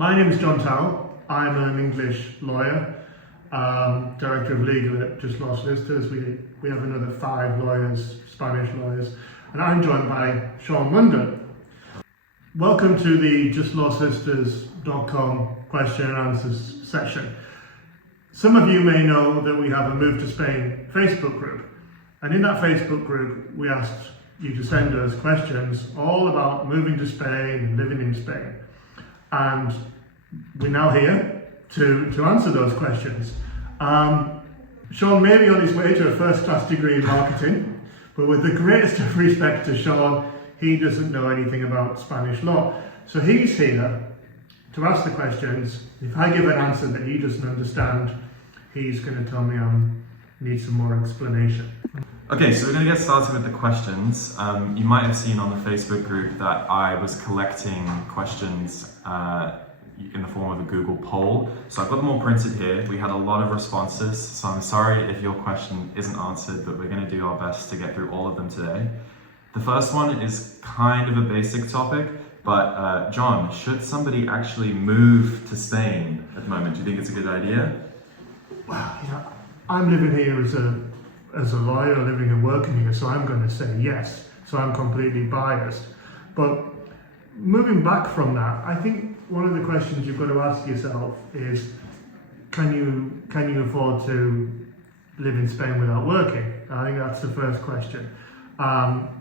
My name is John Towell. I'm an English lawyer, Director of Legal at Just Law Solicitors. We have another 5 lawyers, Spanish lawyers, and I'm joined by Sean Munden. Welcome to the justlawsolicitors.com question and answers session. Some of you may know that we have a Move to Spain Facebook group, and in that Facebook group we asked you to send us questions all about moving to Spain and living in Spain. And we're now here to answer those questions. Sean may be on his way to a first-class degree in marketing, but with the greatest of respect to Sean, he doesn't know anything about Spanish law. So he's here to ask the questions. If I give an answer that he doesn't understand, he's going to tell me I need some more explanation. Okay, so we're going to get started with the questions. You might have seen on the Facebook group that I was collecting questions in the form of a Google poll. So I've got them all printed here. We had a lot of responses, so I'm sorry if your question isn't answered, but we're going to do our best to get through all of them today. The first one is kind of a basic topic, but John, should somebody actually move to Spain at the moment? Do you think it's a good idea? Well, I'm living here as a lawyer, living and working here, so I'm going to say yes. So I'm completely biased. But moving back from that, I think one of the questions you've got to ask yourself is, can you afford to live in Spain without working? I think that's the first question.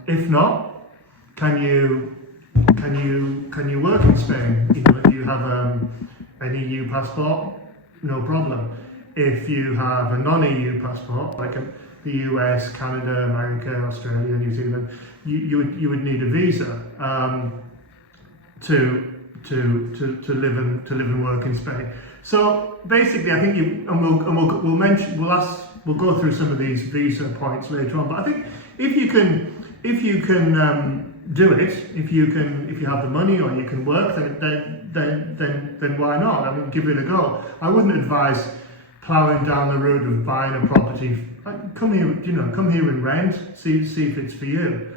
If not, can you work in Spain? If you have an EU passport, no problem. If you have a non-EU passport, like the US, Canada, America, Australia, New Zealand, you would need a visa to live and work in Spain. So basically, I think we'll go through some of these visa points later on. But I think if you can do it, if you have the money or you can work, then why not? I mean, give it a go. I wouldn't advise plowing down the road of buying a property. Come here and rent. See if it's for you.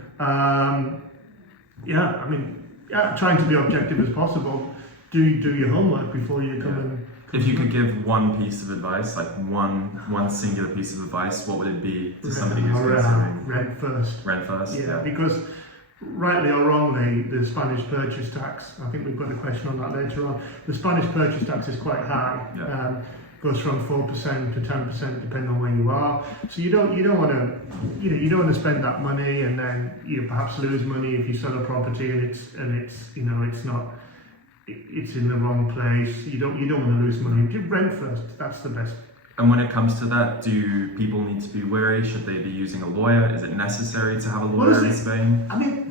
Trying to be objective as possible. Do your homework before you come and. If you could give one piece of advice, like one singular piece of advice, what would it be to somebody who's considering? Rent first. Rent first. Yeah, because rightly or wrongly, the Spanish purchase tax. I think we've got a question on that later on. The Spanish purchase tax is quite high. Yeah. Goes from 4% to 10% depending on where you are. So you don't want to spend that money and then you perhaps lose money if you sell a property and it's in the wrong place. You don't want to lose money. You rent first. That's the best. And when it comes to that, do people need to be wary? Should they be using a lawyer? Is it necessary to have a lawyer in Spain? I mean,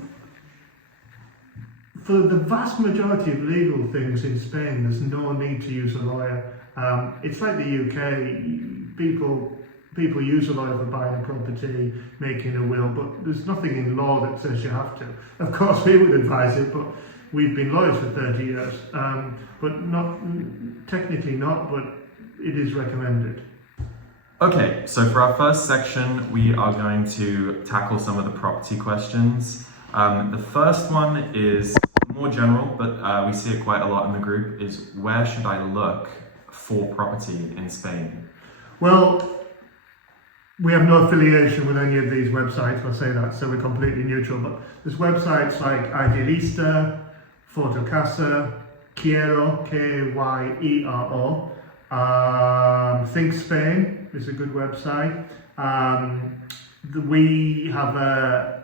for the vast majority of legal things in Spain, there's no need to use a lawyer. It's like the UK. People use a lawyer for buying a property, making a will, but there's nothing in law that says you have to. Of course, we would advise it, but we've been lawyers for 30 years. But not technically not, but it is recommended. Okay, so for our first section, we are going to tackle some of the property questions. The first one is more general, but we see it quite a lot in the group, is where should I look for property in Spain? Well, we have no affiliation with any of these websites, I'll say that, so we're completely neutral, but there's websites like Idealista, Fotocasa, Quiero, K-Y-E-R-O, Think Spain is a good website. We have a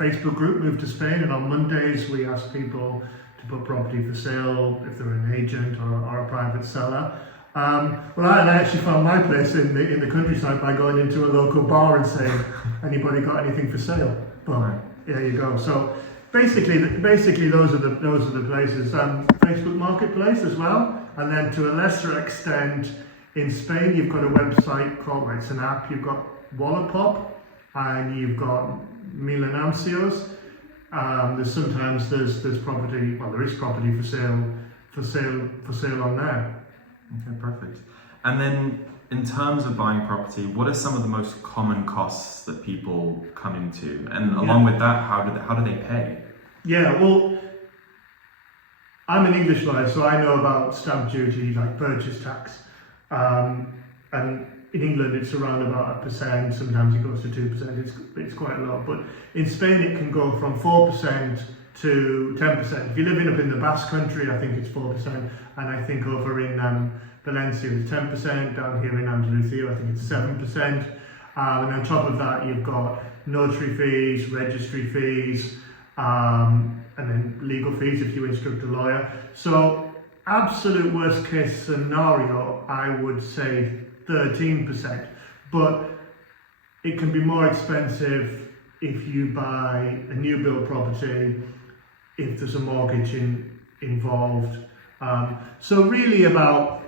Facebook group, Move to Spain, and on Mondays we ask people to put property for sale if they're an agent or a private seller. I actually found my place in the countryside by going into a local bar and saying, "Anybody got anything for sale?" Well, there you go. So basically, those are the places. Facebook Marketplace as well, and then to a lesser extent, in Spain you've got a website called, it's an app. You've got Wallapop, and you've got Mil Anuncios. There's property. Well, there is property for sale on there. Okay, perfect. And then in terms of buying property, what are some of the most common costs that people come into? And along with that, how do they pay? Yeah, well, I'm an English lawyer, so I know about stamp duty, like purchase tax. And in England, it's around about 1%. Sometimes it goes to 2%. It's quite low. But in Spain, it can go from 4% to 10%. If you're living up in the Basque Country, I think it's 4%. And I think over in Valencia, it's 10%. Down here in Andalusia, I think it's 7%. And on top of that, you've got notary fees, registry fees, and then legal fees if you instruct a lawyer. So absolute worst case scenario, I would say 13%. But it can be more expensive if you buy a new build property, if there's a mortgage involved. So really about,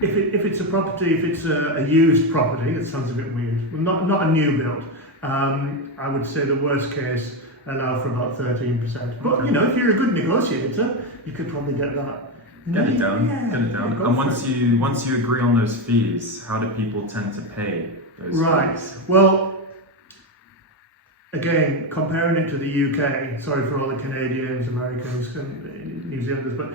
if it's a property, if it's a used property, it sounds a bit weird, well, not a new build, I would say the worst case allow for about 13%. But you know, if you're a good negotiator, you could probably get that. Get it down, Yeah, get it down. And once you agree on those fees, how do people tend to pay those fees? Well, again, comparing it to the UK, sorry for all the Canadians, Americans, and New Zealanders, but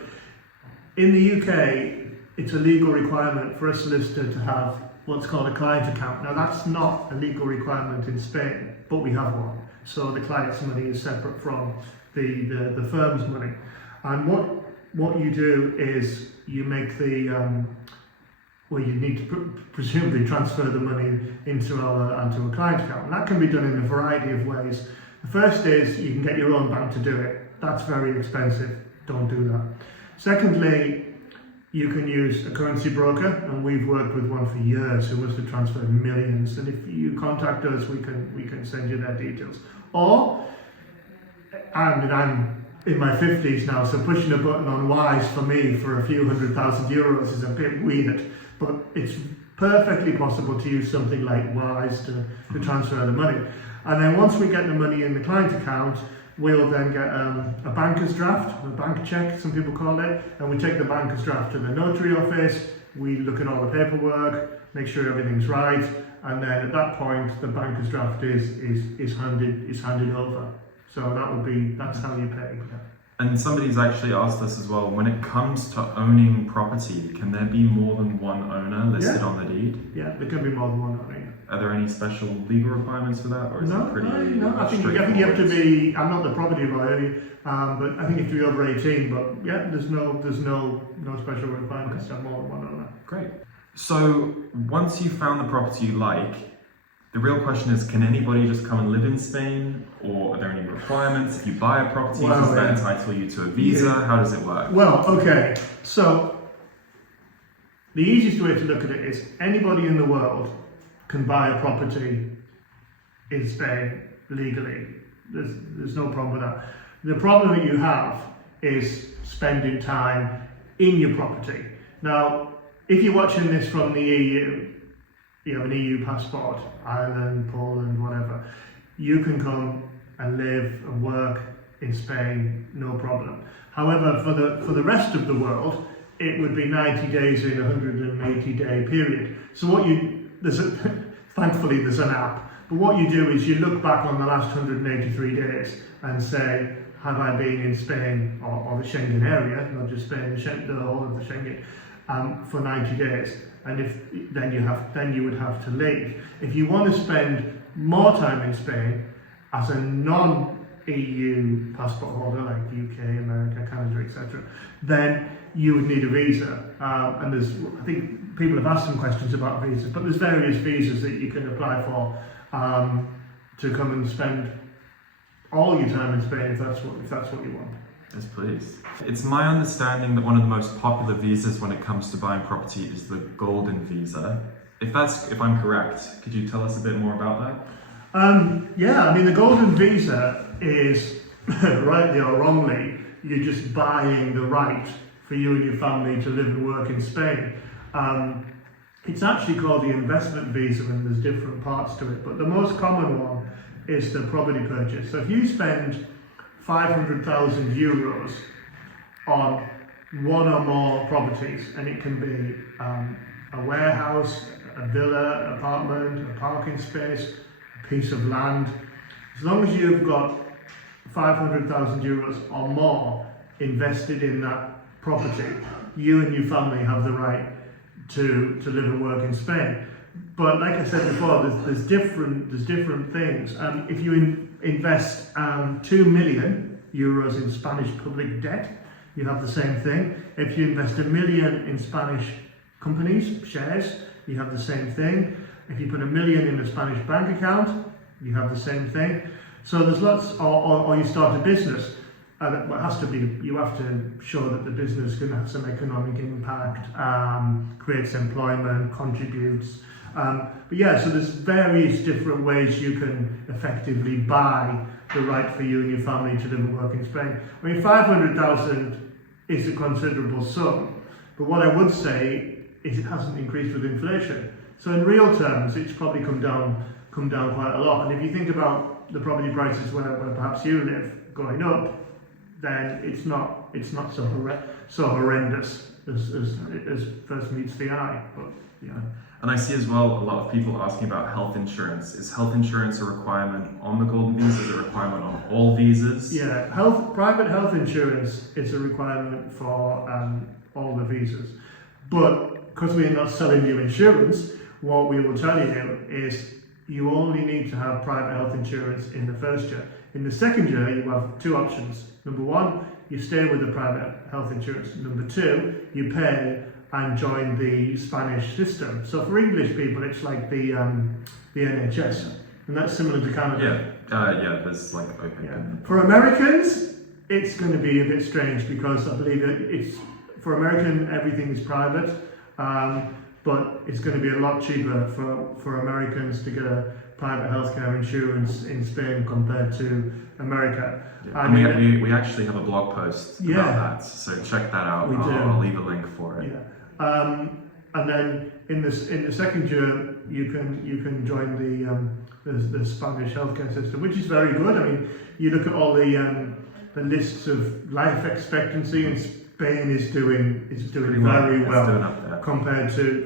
in the UK, it's a legal requirement for a solicitor to have what's called a client account. Now, that's not a legal requirement in Spain, but we have one. So the client's money is separate from the firm's money. And what you do is you make the, well, you need to presumably transfer the money into a client account. And that can be done in a variety of ways. The first is you can get your own bank to do it. That's very expensive. Don't do that. Secondly, you can use a currency broker, and we've worked with one for years who must have transferred millions. And if you contact us, we can send you their details. Or, I'm in my 50s now, so pushing a button on Wise for me for a few €100,000 is a bit weird. But it's perfectly possible to use something like Wise to transfer the money. And then once we get the money in the client account, we'll then get a banker's draft, a bank check, some people call it, and we take the banker's draft to the notary office, we look at all the paperwork, make sure everything's right, and then at that point, the banker's draft is handed over. So that's how you pay. And somebody's actually asked us as well, when it comes to owning property, can there be more than one owner listed on the deed? Yeah, there can be more than one owner. Are there any special legal requirements for that, or is it pretty No, I think you have to be, I'm not the property lawyer, but I think you have to be over 18, but yeah, there's no special requirements to have more than one owner. Great. So once you've found the property you like, the real question is, can anybody just come and live in Spain, or are there any requirements? If you buy a property, does that entitle you to a visa? Yeah. How does it work? Well, okay, so the easiest way to look at it is anybody in the world can buy a property in Spain legally. There's no problem with that. The problem that you have is spending time in your property. Now, if you're watching this from the EU, you have an EU passport, Ireland, Poland, whatever, you can come and live and work in Spain, no problem. However, for the rest of the world, it would be 90 days in a 180-day period. So thankfully there's an app, but what you do is you look back on the last 183 days and say, have I been in Spain or the Schengen area, not just Spain, the whole of the Schengen, for 90 days. And then you would have to leave. If you want to spend more time in Spain as a non-EU passport holder, like UK, America, Canada, etc., then you would need a visa. And I think people have asked some questions about visas, but there's various visas that you can apply for to come and spend all your time in Spain if that's what you want. Yes, please. It's my understanding that one of the most popular visas when it comes to buying property is the Golden Visa. If I'm correct, could you tell us a bit more about that? Yeah, I mean the Golden Visa is, rightly or wrongly, you're just buying the right for you and your family to live and work in Spain. It's actually called the investment visa, and there's different parts to it, but the most common one is the property purchase. So if you spend 500,000 euros on one or more properties, and it can be a warehouse, a villa, apartment, a parking space, a piece of land. As long as you've got 500,000 euros or more invested in that property, you and your family have the right to live and work in Spain. But like I said before, there's different things. If you invest 2 million euros in Spanish public debt, you have the same thing. If you invest 1 million in Spanish companies, shares, you have the same thing. If you put 1 million in a Spanish bank account, you have the same thing. So there's lots, or you start a business. And it has to be, you have to show that the business can have some economic impact, creates employment, contributes. But yeah, so there's various different ways you can effectively buy the right for you and your family to live and work in Spain. I mean, 500,000 is a considerable sum, but what I would say is it hasn't increased with inflation. So in real terms, it's probably come down quite a lot. And if you think about the property prices where perhaps you live going up, then it's not so horrendous as first meets the eye. But yeah. And I see as well a lot of people asking about health insurance. Is health insurance a requirement on the Golden Visa? Is it a requirement on all visas? Yeah, private health insurance is a requirement for all the visas. But because we're not selling you insurance, what we will tell you is you only need to have private health insurance in the first year. In the second year, you have two options. Number one, you stay with the private health insurance. Number two, you pay and join the Spanish system. So for English people, it's like the NHS, and that's similar to Canada. Yeah, there's like open. Yeah. For Americans, it's going to be a bit strange because I believe it's for American everything is private, but it's going to be a lot cheaper for Americans to get a private healthcare insurance in Spain compared to America. Yeah. And we actually have a blog post about that, so check that out. I'll leave a link for it. Yeah. And then in the second year, you can join the Spanish healthcare system, which is very good. I mean, you look at all the lists of life expectancy, and Spain is doing very well doing up there. compared to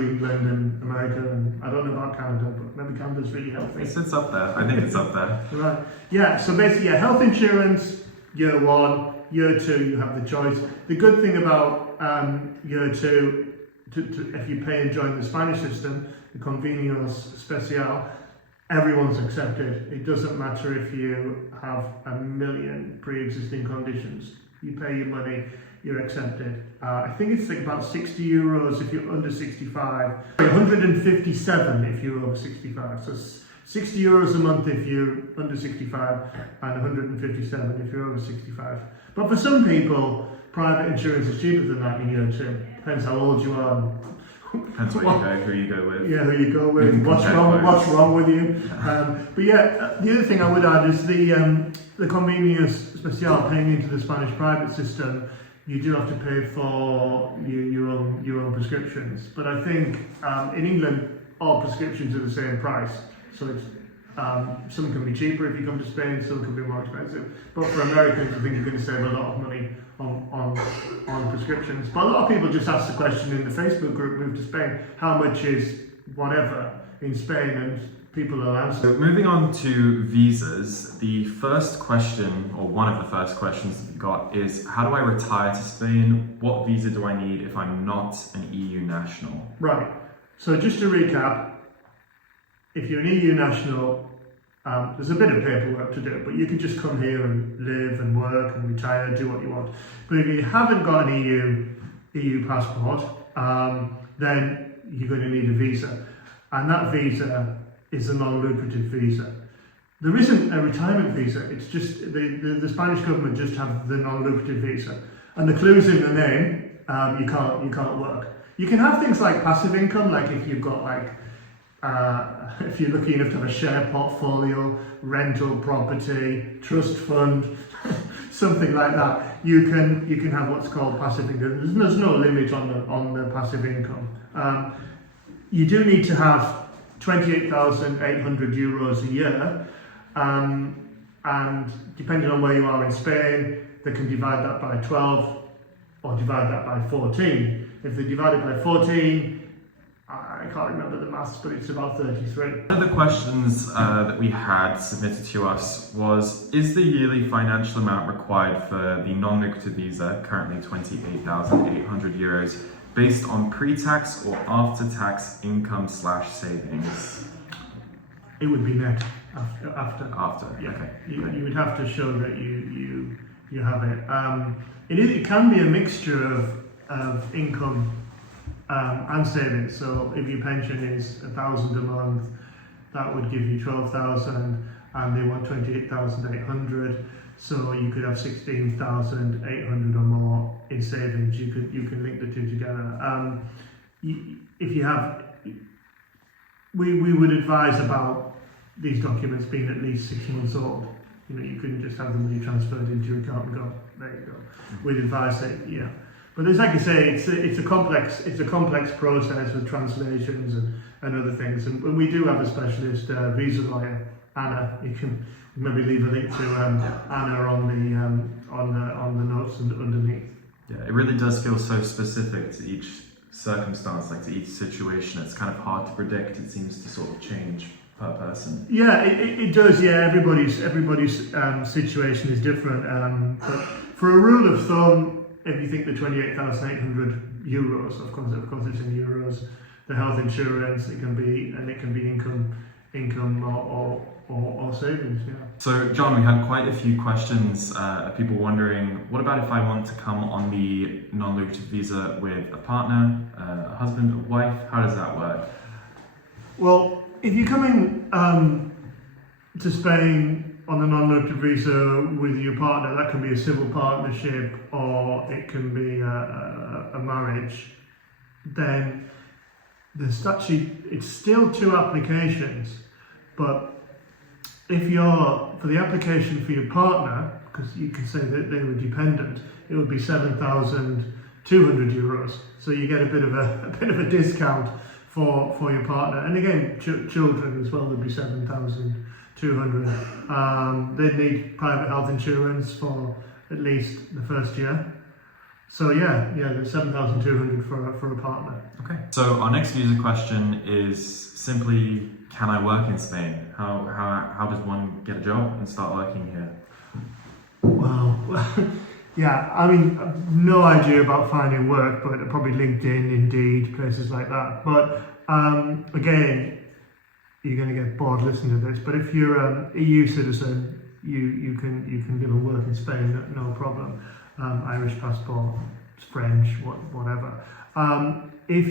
England and America, and I don't know about Canada, but maybe Canada's really healthy. It's up there. I think it's up there. Right. Yeah. So basically, health insurance year one, year two, you have the choice. The good thing about year two, if you pay and join the Spanish system, the Convenios Especial, everyone's accepted. It doesn't matter if you have 1 million pre-existing conditions. You pay your money, you're accepted. I think it's like about 60 euros if you're under 65, 157 if you're over 65. So 60 euros a month if you're under 65, and 157 if you're over 65. But for some people, private insurance is cheaper than that in year two. Depends how old you are. Depends who you go with. Yeah, who you go with. What's wrong with you? But yeah, the other thing I would add is the Convenios Especial, paying into the Spanish private system. You do have to pay for your own prescriptions. But I think in England, all prescriptions are the same price. So it's some can be cheaper if you come to Spain, some can be more expensive. But for Americans, I think you're going to save a lot of money on prescriptions. But a lot of people just ask the question in the Facebook group, Move to Spain, how much is whatever in Spain, and people will answer. So moving on to visas, the first question, or one of the first questions we got is, how do I retire to Spain? What visa do I need if I'm not an EU national? Right, so just to recap, if you're an EU national, there's a bit of paperwork to do, but you can just come here and live and work and retire, do what you want. But if you haven't got an EU passport, then you're going to need a visa. And that visa is a non-lucrative visa. There isn't a retirement visa, it's just the Spanish government just have the non-lucrative visa. And the clue's in the name, you can't work. You can have things like passive income, like if you've got if you're lucky enough to have a share portfolio, rental property, trust fund, something like that, you can have what's called passive income. There's no limit on the passive income. You do need to have 28,800 euros a year, and depending on where you are in Spain, they can divide that by 12 or divide that by 14. If they divide it by 14, I can't remember the maths, but it's about 33. One of the questions that we had submitted to us was, is the yearly financial amount required for the non-lucrative visa, currently 28,800 euros, based on pre-tax or after-tax income/savings? It would be net after. After, Yeah. okay. You would have to show that you have it. It can be a mixture of income and savings. So if your pension is 1,000 a month, that would give you 12,000, and they want 28,800. So you could have 16,800 or more in savings. You can link the two together. If you have, we would advise about these documents being at least 6 months old. You couldn't just have the money transferred into your account and go, there you go. We'd advise that, yeah. But as like I say, it's a complex process with translations and other things. And we do have a specialist visa lawyer, Anna. You can maybe leave a link to Anna on the notes and underneath. Yeah, it really does feel so specific to each circumstance, like to each situation. It's kind of hard to predict. It seems to sort of change per person. Yeah, it does. Yeah, everybody's situation is different. But for a rule of thumb, if you think the 28,800 euros, of course it's in euros, the health insurance, it can be income or savings. Yeah. So, John, we had quite a few questions of people wondering, what about if I want to come on the non-lucrative visa with a partner, a husband, a wife? How does that work? Well, if you come in to Spain on a non-lucrative visa with your partner, that can be a civil partnership or it can be a marriage, then it's still 2 applications, but if for the application for your partner, because you can say that they were dependent, it would be 7,200 euros. So you get a bit of a discount for your partner, and again, children as well would be 7,200. They'd need private health insurance for at least the first year. So yeah, there's 7,200 for a partner. Okay. So our next user question is simply, can I work in Spain? How does one get a job and start working here? Well, yeah, I mean, no idea about finding work, but probably LinkedIn, Indeed, places like that. But again, you're going to get bored listening to this. But if you're an EU citizen, you can live and work in Spain, no problem. Irish passport, French, whatever. If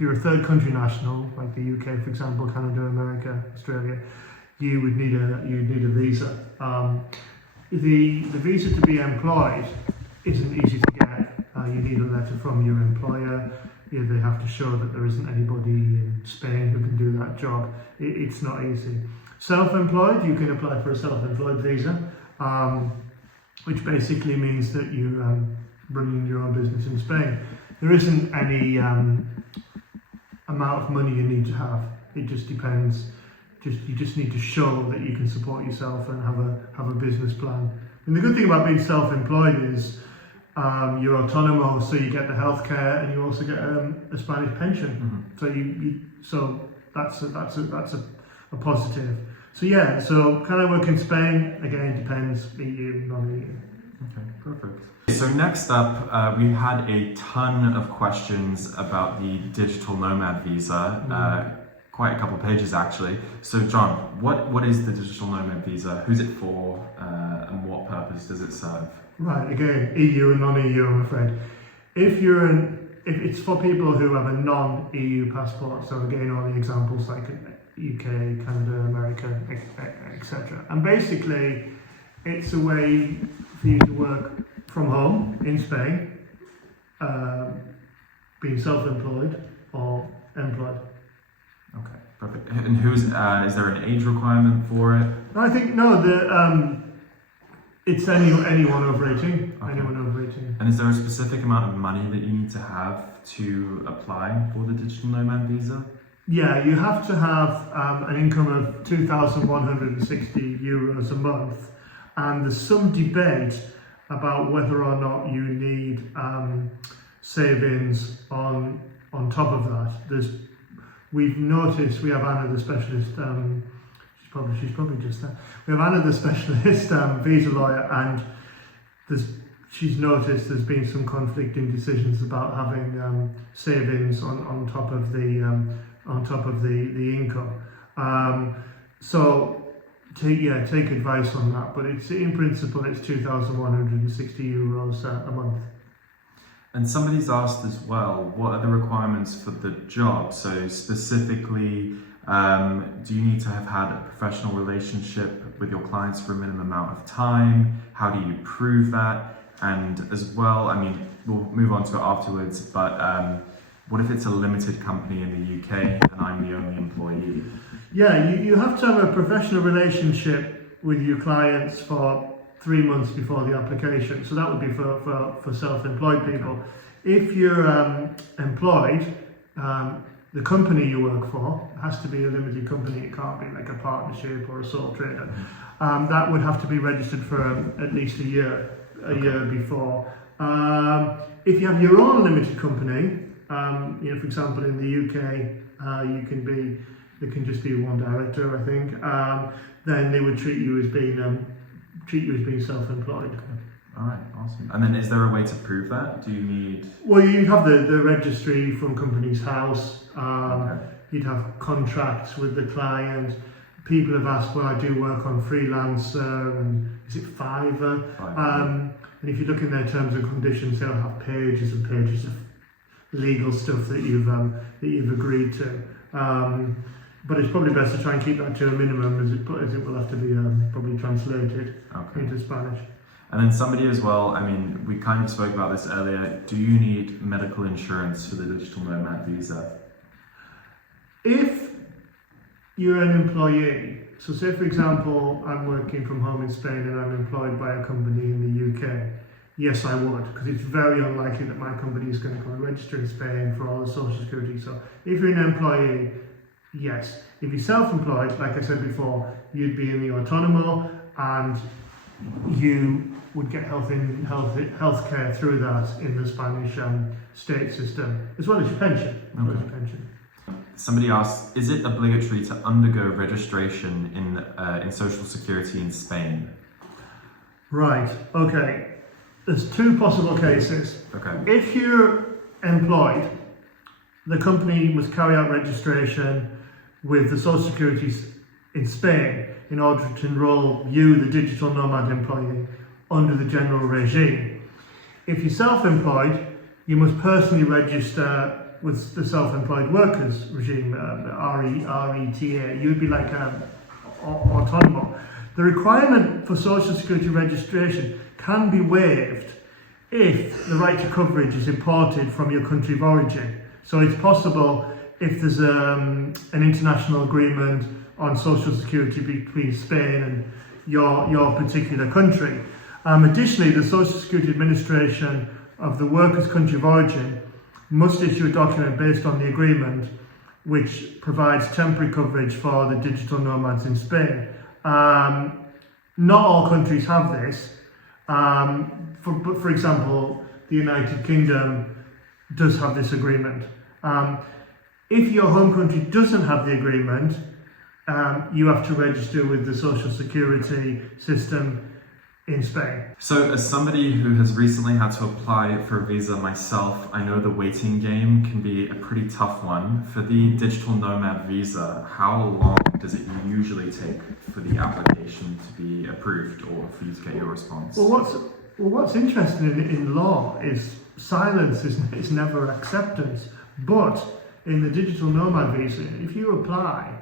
you're a third country national, like the UK, for example, Canada, America, Australia, you would need a visa. The visa to be employed isn't easy to get. You need a letter from your employer. They have to show that there isn't anybody in Spain who can do that job. It's not easy. Self-employed, you can apply for a self-employed visa, which basically means that you run your own business in Spain. There isn't any amount of money you need to have. It just depends. You just need to show that you can support yourself and have a business plan. And the good thing about being self-employed is you're autonomous, so you get the healthcare and you also get a Spanish pension. Mm-hmm. So that's a positive. So yeah, so can I work in Spain? Again, it depends, EU, non-EU. Okay, perfect. So next up, we've had a ton of questions about the digital nomad visa, quite a couple of pages actually. So John, what is the digital nomad visa? Who's it for, and what purpose does it serve? Right, again, EU and non-EU, I'm afraid. If it's for people who have a non-EU passport, so again, all the examples like UK, Canada, America, etc. And basically, it's a way for you to work from home in Spain, being self-employed or employed. Okay, perfect. And is there an age requirement for it? I think no. It's anyone over 18. Okay. Anyone over 18. And is there a specific amount of money that you need to have to apply for the digital nomad visa? Yeah, you have to have an income of 2,160 euros a month, and there's some debate about whether or not you need savings on on top of that, we've noticed we have Anna the specialist. She's probably just there. We have Anna the specialist visa lawyer, and she's noticed there's been some conflicting decisions about having savings on top of the income. So take advice on that. But it's in principle it's €2,160 a month. And somebody's asked as well, what are the requirements for the job? So specifically, do you need to have had a professional relationship with your clients for a minimum amount of time? How do you prove that? And as well, I mean, we'll move on to it afterwards, but what if it's a limited company in the UK and I'm the only employee? Yeah, you have to have a professional relationship with your clients for 3 months before the application. So that would be for self-employed people. If you're employed, the company you work for has to be a limited company. It can't be like a partnership or a sole trader. That would have to be registered for at least a year before. If you have your own limited company, for example, in the UK, there can just be one director, I think. Then they would treat you as being self-employed. All right, awesome. And then is there a way to prove that? Do you need... Well, you have the registry from Companies House. You'd have contracts with the client. People have asked, well, I do work on Freelancer, and is it Fiverr? And if you look in their terms and conditions, they'll have pages and pages of legal stuff that you've agreed to. But it's probably best to try and keep that to a minimum, as it will have to be probably translated into Spanish. And then somebody as well, I mean, we kind of spoke about this earlier. Do you need medical insurance for the digital nomad visa? If you're an employee, so say for example, I'm working from home in Spain and I'm employed by a company in the UK, yes I would, because it's very unlikely that my company is going to come and register in Spain for all the social security. So if you're an employee, yes. If you're self-employed, like I said before, you'd be in the autonomo and you would get healthcare through that in the Spanish state system, as well as your pension. Somebody asks, is it obligatory to undergo registration in Social Security in Spain? Right, okay. There's two possible cases. Okay. If you're employed, the company must carry out registration with the Social Security in Spain in order to enrol you, the digital nomad employee, under the general regime. If you're self-employed, you must personally register with the self-employed workers regime, RETA. You'd be like autonomo. The requirement for Social Security registration can be waived if the right to coverage is imported from your country of origin. So it's possible if there's an international agreement on Social Security between Spain and your particular country. Additionally, the Social Security Administration of the worker's country of origin must issue a document based on the agreement which provides temporary coverage for the digital nomads in Spain. Not all countries have this. For example, the United Kingdom does have this agreement. If your home country doesn't have the agreement, you have to register with the Social Security system in Spain. So as somebody who has recently had to apply for a visa myself, I know the waiting game can be a pretty tough one. For the digital nomad visa, how long does it usually take for the application to be approved or for you to get your response? Well, what's interesting in law is silence is never acceptance. But in the digital nomad visa, if you apply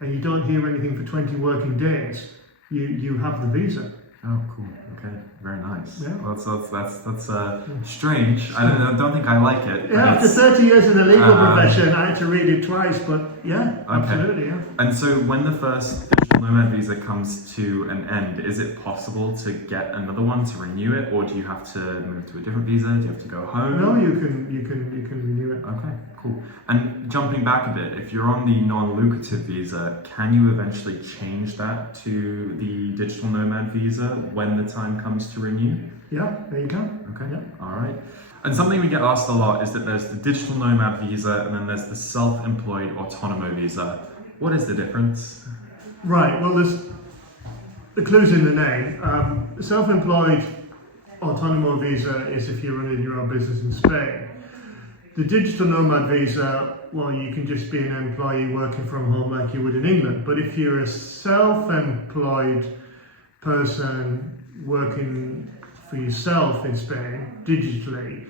and you don't hear anything for 20 working days, you have the visa. Oh, cool. Okay, very nice. Yeah. Well, that's strange. I don't think I like it. Yeah, after 30 years in the legal profession, I had to read it twice, but yeah, absolutely, yeah. And so when the first digital nomad visa comes to an end, is it possible to get another one to renew it, or do you have to move to a different visa? Do you have to go home? No, you can renew it. Okay, cool. And jumping back a bit, if you're on the non-lucrative visa, can you eventually change that to the digital nomad visa when the time comes to renew? Yeah, there you go. Okay, yeah. All right. And something we get asked a lot is that there's the digital nomad visa and then there's the self-employed autonomo visa. What is the difference? Right, well, there's the clue's in the name. Self-employed autonomo visa is if you're running your own business in Spain. The digital nomad visa, well, you can just be an employee working from home like you would in England. But if you're a self-employed person working for yourself in Spain digitally,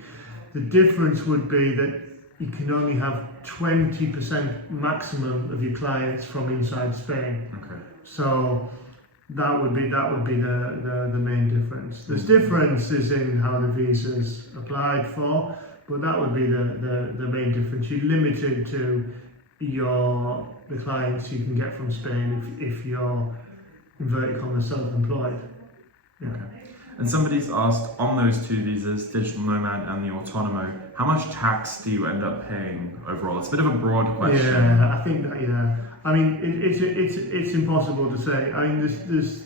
the difference would be that you can only have 20% maximum of your clients from inside Spain. Okay. So that would be the main difference. There's differences in how the visa's applied for, but that would be the main difference. You're limited to the clients you can get from Spain if you're inverted commas self-employed. Yeah. Okay. And somebody's asked on those two visas, digital nomad and the autonomo, how much tax do you end up paying overall? It's a bit of a broad question. Yeah, I think that, yeah. I mean, it's impossible to say. I mean, there's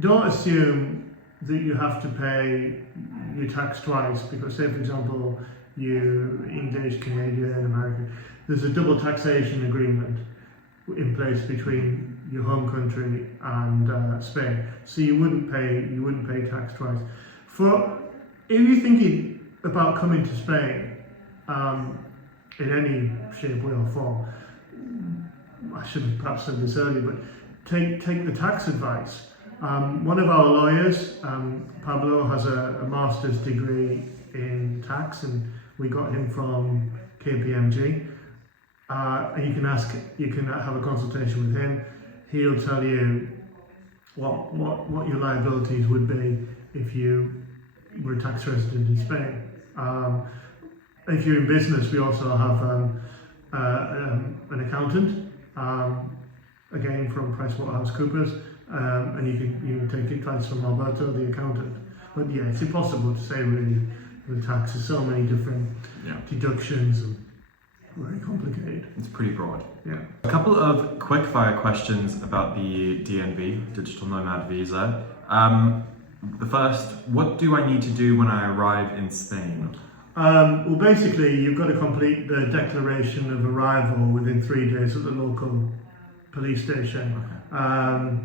don't assume that you have to pay your tax twice because, say, for example, you English, Canadian, American, there's a double taxation agreement in place between your home country and Spain, so you wouldn't pay tax twice. If you're thinking about coming to Spain in any shape, way or form, I should have perhaps said this earlier, but take the tax advice. One of our lawyers, Pablo, has a master's degree in tax, and we got him from KPMG. And you can have a consultation with him. He'll tell you what your liabilities would be if you were a tax resident in Spain. If you're in business, we also have an accountant, again from PricewaterhouseCoopers, and you can take advice from Alberto, the accountant. But yeah, it's impossible to say really with tax. There's so many different deductions and very complicated. It's pretty broad. Yeah. A couple of quick fire questions about the DNV, Digital Nomad Visa. The first, what do I need to do when I arrive in Spain? Well, basically, you've got to complete the declaration of arrival within 3 days at the local police station. Okay.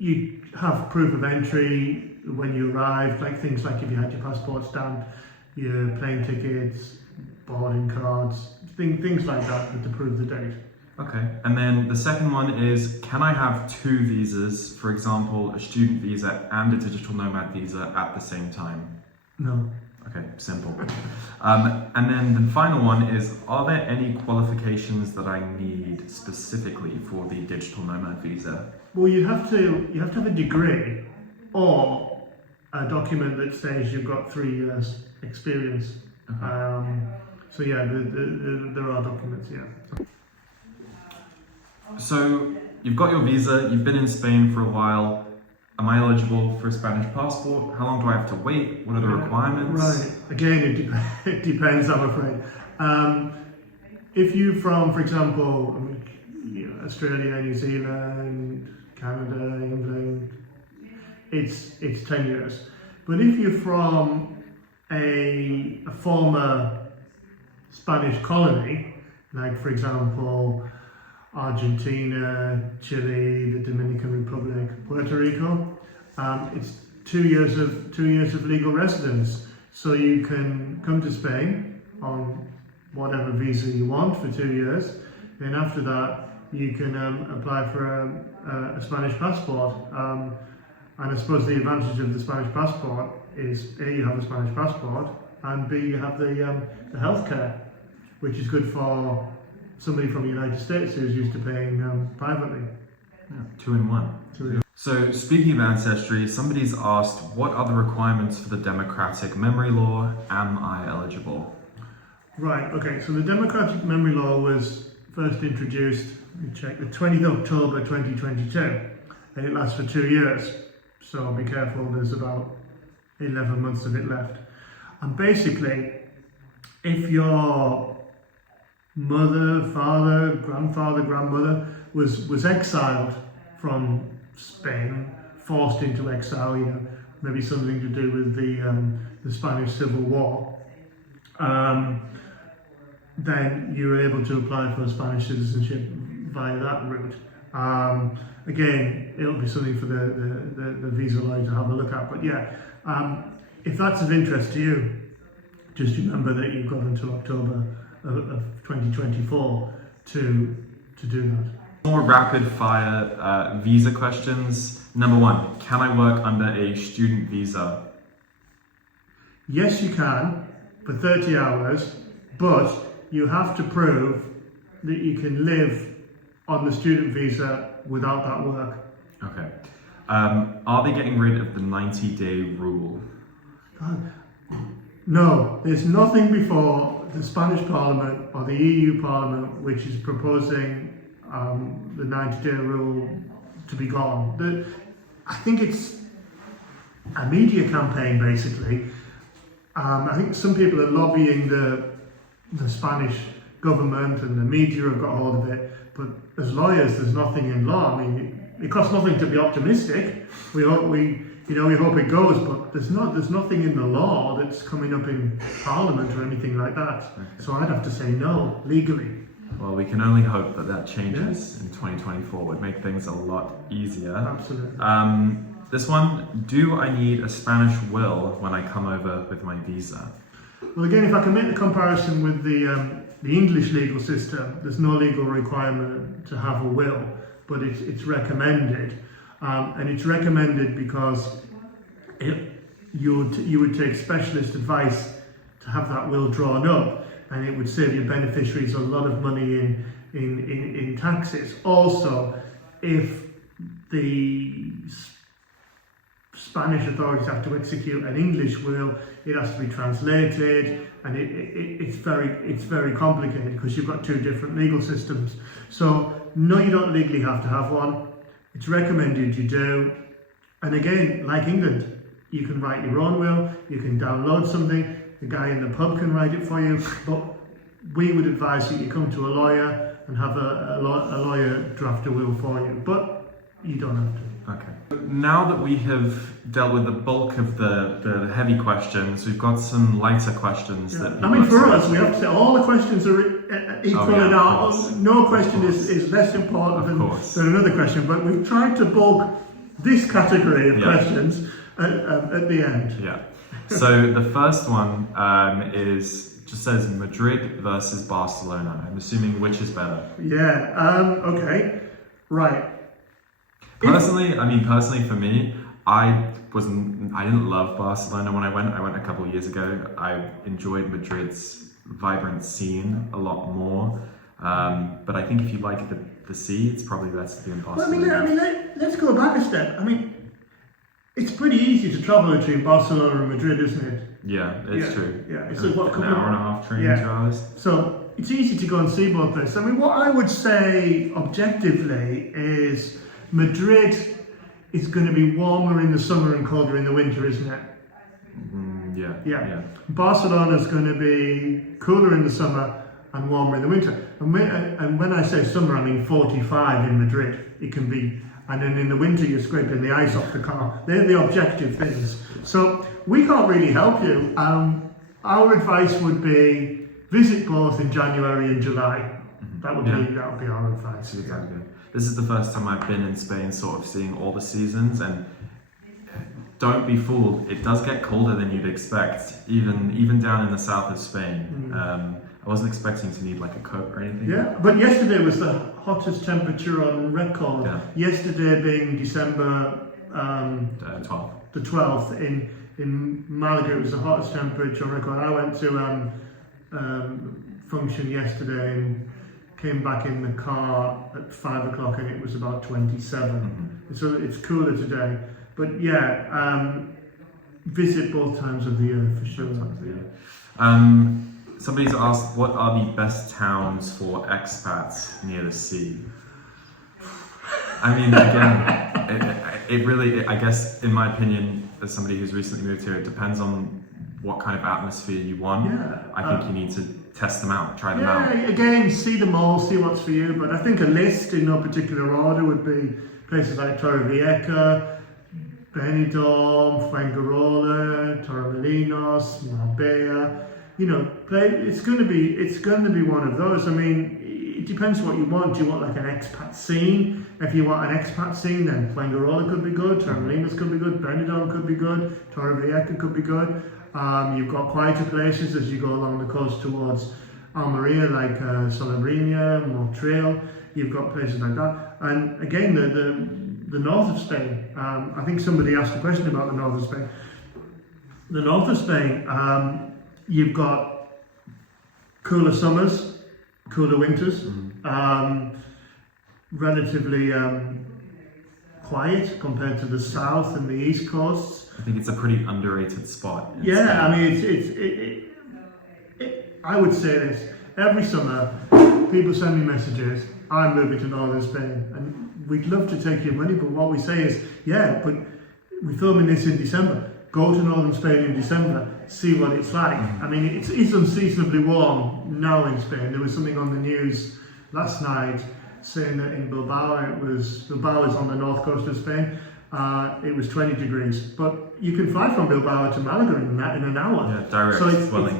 You have proof of entry when you arrive, like things like if you had your passport stamped, your plane tickets, boarding cards, things like that to prove the date. Okay, and then the second one is, can I have two visas, for example, a student visa and a digital nomad visa at the same time? No. Okay, simple. And then the final one is, are there any qualifications that I need specifically for the digital nomad visa? Well, you have to have a degree or a document that says you've got 3 years experience. Okay. So yeah, there are documents, yeah. So you've got your visa, you've been in Spain for a while. Am I eligible for a Spanish passport? How long do I have to wait? What are the requirements? Right, again, it depends, I'm afraid. If you're from, for example, Australia, New Zealand, Canada, England, it's 10 years. But if you're from a former Spanish colony, like for example, Argentina, Chile, the Dominican Republic, Puerto Rico, it's 2 years of legal residence. So you can come to Spain on whatever visa you want for 2 years. Then after that, you can apply for a Spanish passport. And I suppose the advantage of the Spanish passport is A, you have a Spanish passport, and B, you have the healthcare, which is good for somebody from the United States who's used to paying privately. Yeah, 2 in 1. So speaking of ancestry, somebody's asked, what are the requirements for the democratic memory law? Am I eligible? Right, okay, so the democratic memory law was first introduced, let me check, the 20th of October 2022, and it lasts for 2 years. So be careful, there's about 11 months of it left. And basically, if your mother, father, grandfather, grandmother was exiled from Spain, forced into exile, maybe something to do with the Spanish Civil War, then you're able to apply for Spanish citizenship via that route. Again, it'll be something for the visa lawyer to have a look at. But yeah, if that's of interest to you, just remember that you've got until October of 2024 to do that. More rapid fire visa questions. Number one, can I work under a student visa? Yes, you can, for 30 hours, but you have to prove that you can live on the student visa without that work. Okay. Are they getting rid of the 90-day rule? No, there's nothing before the Spanish Parliament or the EU Parliament which is proposing the 90-day rule to be gone. I think it's a media campaign, basically. I think some people are lobbying the Spanish government, and the media have got hold of it. But as lawyers, there's nothing in law. I mean, it costs nothing to be optimistic. We hope it goes, but there's nothing in the law that's coming up in Parliament or anything like that. Okay. So I'd have to say no, legally. Well, we can only hope that changes in 2024. Would make things a lot easier. Absolutely. This one, do I need a Spanish will when I come over with my visa? Well, again, if I can make the comparison with the English legal system, there's no legal requirement to have a will, but it's recommended. And it's recommended because you would take specialist advice to have that will drawn up, and it would save your beneficiaries a lot of money in taxes. Also, if the Spanish authorities have to execute an English will, it has to be translated, and it's very complicated because you've got two different legal systems. So no, you don't legally have to have one. It's recommended you do. And again, like England, you can write your own will, you can download something, the guy in the pub can write it for you, but we would advise you come to a lawyer and have a lawyer draft a will for you, but you don't have to. Okay. Now that we have dealt with the bulk of the heavy questions, we've got some lighter questions that. I mean, for us, we have to say all the questions are equal in our. No question is less important than another question, but we've tried to bulk this category of questions at the end. Yeah. So the first one just says Madrid versus Barcelona. I'm assuming which is better. Yeah. Okay. Right. Personally for me, I didn't love Barcelona when I went. I went a couple of years ago. I enjoyed Madrid's vibrant scene a lot more. But I think if you like the sea, it's probably best to be in Barcelona. Well, let's go back a step. I mean, it's pretty easy to travel between Barcelona and Madrid, isn't it? Yeah, it's true. Yeah, it's an hour and a half train, 2 hours. So it's easy to go and see both places. I mean, what I would say objectively is Madrid is going to be warmer in the summer and colder in the winter, isn't it? Yeah. Barcelona's going to be cooler in the summer and warmer in the winter. And when I say summer, I mean 45 in Madrid. It can be, and then in the winter you're scraping the ice off the car. They're the objective things. So we can't really help you. Our advice would be visit both in January and July. That would be our advice. Exactly. This is the first time I've been in Spain, sort of seeing all the seasons, and don't be fooled. It does get colder than you'd expect, even down in the south of Spain. I wasn't expecting to need like a coat or anything. Yeah, but yesterday was the hottest temperature on record. Yeah. Yesterday being December 12th. The 12th in Malaga, it was the hottest temperature on record. I went to function yesterday and came back in the car at 5 o'clock and it was about 27. So it's cooler today. But visit both times of the year for sure. Somebody's asked, what are the best towns for expats near the sea? I mean, again, it really, I guess, in my opinion, as somebody who's recently moved here, it depends on what kind of atmosphere you want. Yeah, I think you need to test them out, try them out. Yeah, again, see them all, see what's for you. But I think a list in no particular order would be places like Torrevieja, Benidorm, Fuengirola, Torremolinos, Marbella. You know, it's going to be one of those. I mean, it depends what you want. Do you want like an expat scene? If you want an expat scene, then Fuengirola could be good, Torremolinos could be good, Benidorm could be good, Torrevieja could be good. You've got quieter places as you go along the coast towards Almeria, like Salobreña, Montreal. You've got places like that. And again, the north of Spain. I think somebody asked a question about the north of Spain. The north of Spain, you've got cooler summers, cooler winters, relatively quiet compared to the south and the east coasts. I think it's a pretty underrated spot. Yeah, I mean, I would say this, every summer people send me messages, I'm moving to northern Spain, and we'd love to take your money, but what we say is, yeah, but we're filming this in December. Go to northern Spain in December, see what it's like. I mean, it's unseasonably warm now in Spain. There was something on the news last night saying that in Bilbao is on the north coast of Spain, it was 20 degrees. But you can fly from Bilbao to Malaga in an hour. Yeah, direct. So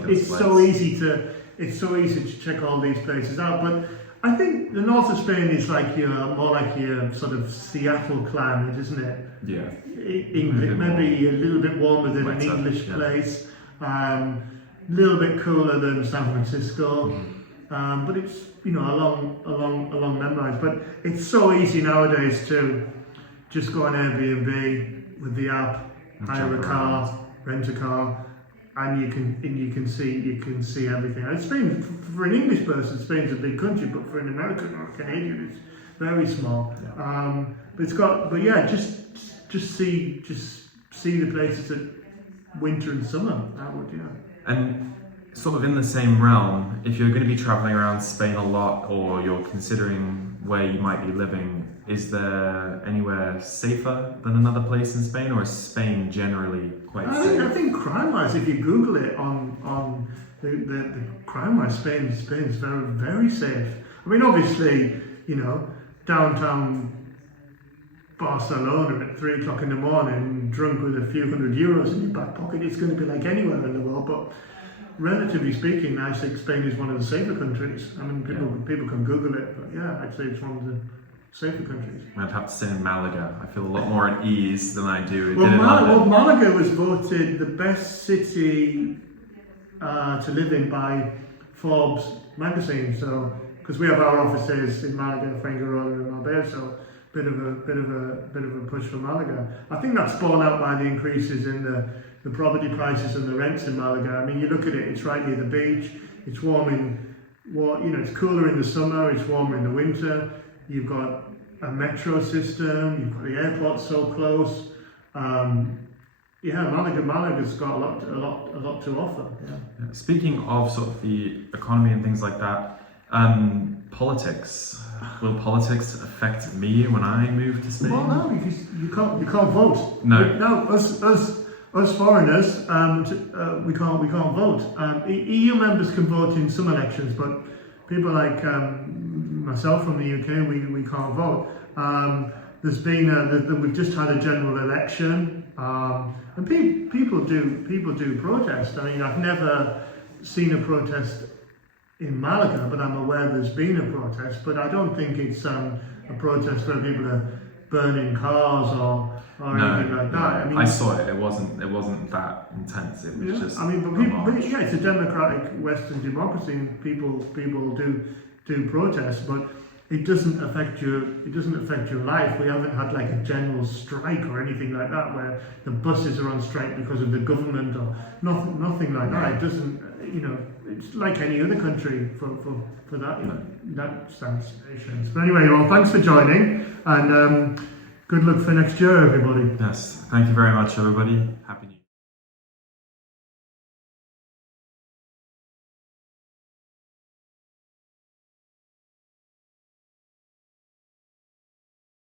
it's so easy to check all these places out. But I think the north of Spain is like more like your sort of Seattle climate, isn't it? Yeah. English, maybe a little bit warmer than an English place, a little bit cooler than San Francisco, but it's along them lines. But it's so easy nowadays to just go on Airbnb with the app, hire a car, rent a car, and you can see everything. And Spain, for an English person, Spain's a big country, but for an American or a Canadian, it's very small. Yeah. Just see the places at winter and summer. That would, yeah. And sort of in the same realm, if you're going to be traveling around Spain a lot, or you're considering where you might be living, is there anywhere safer than another place in Spain, or is Spain generally quite safe? I think crime-wise, if you Google it on the crime-wise, Spain's very, very safe. I mean, obviously, downtown Barcelona at 3 o'clock in the morning, drunk with a few €100 in your back pocket, it's going to be like anywhere in the world. But relatively speaking, I think Spain is one of the safer countries. I mean, people can Google it, but yeah, I'd say it's one of the safer countries. I'd have to say in Malaga. I feel a lot more at ease than I do. Malaga was voted the best city to live in by Forbes magazine. So, because we have our offices in Malaga, Fuengirola, and Marbella, so bit of a push for Malaga. I think that's borne out by the increases in the property prices and the rents in Malaga. I mean, you look at it; it's right near the beach. It's it's cooler in the summer. It's warmer in the winter. You've got a metro system. You've got the airport so close. Malaga's got a lot to offer. Yeah. Speaking of sort of the economy and things like that, politics. Will politics affect me when I move to Spain? Well, no, because you can't vote. No, us foreigners, we can't vote. EU members can vote in some elections, but people like myself from the UK, we can't vote. There's been we've just had a general election, and people do protest. I mean, I've never seen a protest in Malaga, but I'm aware there's been a protest. But I don't think it's a protest where people are burning cars or anything like that. I mean, I saw it. It wasn't that intense. It was just. I mean, but it's a democratic Western democracy, and people do protest, but it doesn't affect your life. We haven't had like a general strike or anything like that where the buses are on strike because of the government or nothing like that. It doesn't, it's like any other country for that, that stands. But anyway, well, thanks for joining, and good luck for next year, everybody. Yes, thank you very much, everybody. Happy New Year.